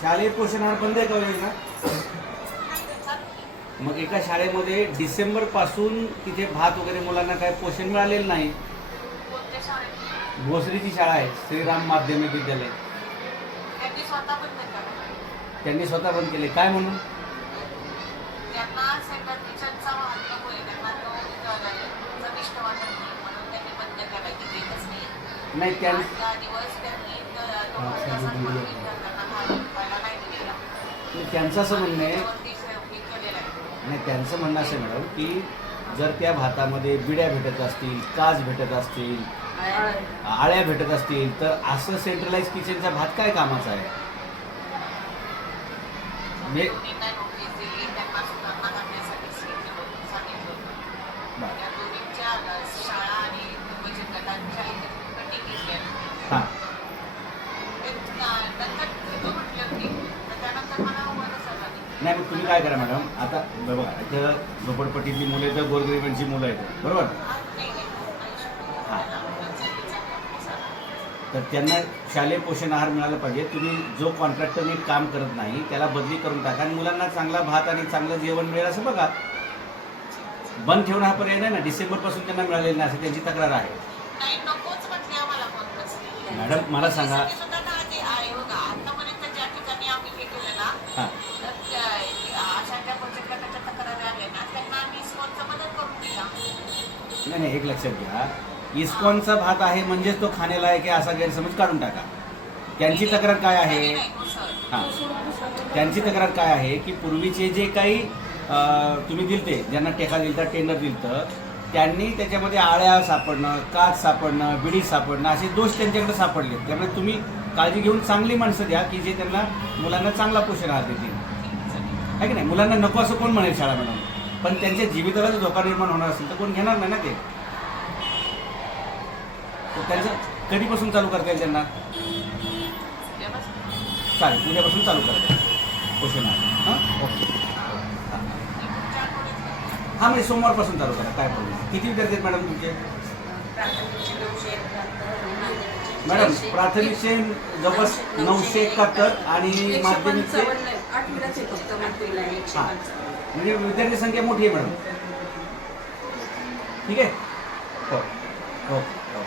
शालेय पोषण आहार बंद आहे का योजना? मग एका शाळेमध्ये डिसेंबर पासून तिथे भात वगैरे मुलांना काय पोषण मिळालेलं नाही. भोसरीची शाळा आहे, श्रीराम माध्यमिक विद्यालय. त्यांनी स्वतः बंद केले. काय म्हणून? नाही त्यांचं असं म्हणणं आहे, नाही त्यांचं म्हणणं असं मॅडम की जर त्या भातामध्ये बिड्या भेटत असतील, काज भेटत असतील, आळ्या भेटत असतील तर असं सेंट्रलाइज किचनचा भात काय कामाचा आहे? हां नाही मग तुम्ही काय करा मॅडम, आता बघा इथं झोपडपट्टीतली मुलं आहेत, गोरगरिबांची मुलं आहेत, बरोबर? हां तर त्यांना शालेय पोषण आहार मिळाला पाहिजे. तुम्ही जो कॉन्ट्रॅक्टर नीट काम करत नाही त्याला बदली करून टाका आणि मुलांना चांगला भात आणि चांगलं जेवण मिळेल असं बघा. बंद ठेवणं हा पर्याय नाही ना. डिसेंबरपासून त्यांना मिळालेलं नाही असं त्यांची तक्रार आहे. मॅडम मला सांगा, हां नाही एक लक्षात घ्या, इस्कॉनचा भात आहे म्हणजेच तो खाण्यालायक आहे असा गैरसमज काढून टाका. त्यांची तक्रार काय आहे? हां त्यांची तक्रार काय आहे की पूर्वीचे जे काही तुम्ही दिलते, ज्यांना टेका दिलता, टेंडर दिलतं, त्यांनी त्याच्यामध्ये आळ्या सापडणं, काच सापडणं, बिडी सापडणं असे दोष त्यांच्याकडे सापडले. त्यामुळे तुम्ही काळजी घेऊन चांगली माणसं द्या की जे त्यांना मुलांना चांगला पोषण आहार देतील, आहे की नाही? मुलांना नको असं कोण म्हणेल शाळा मॅडम, पण त्यांच्या जीविताला जर धोका निर्माण होणार असेल तर कोण घेणार नाही ना ते. त्यांचं कधीपासून चालू करता येईल त्यांना? चालेल, उद्यापासून चालू करता येईल पोषण आहार. हां ओके. हां म्हणजे सोमवारपासून चालू करा, काय प्रॉब्लेम. किती विद्यार्थी आहेत मॅडम तुमचे? मॅडम प्राथमिकचे जवळपास 971 आणि माध्यमिकचे हां म्हणजे विद्यार्थी संख्या मोठी आहे मॅडम. ठीक आहे. हो हो हो.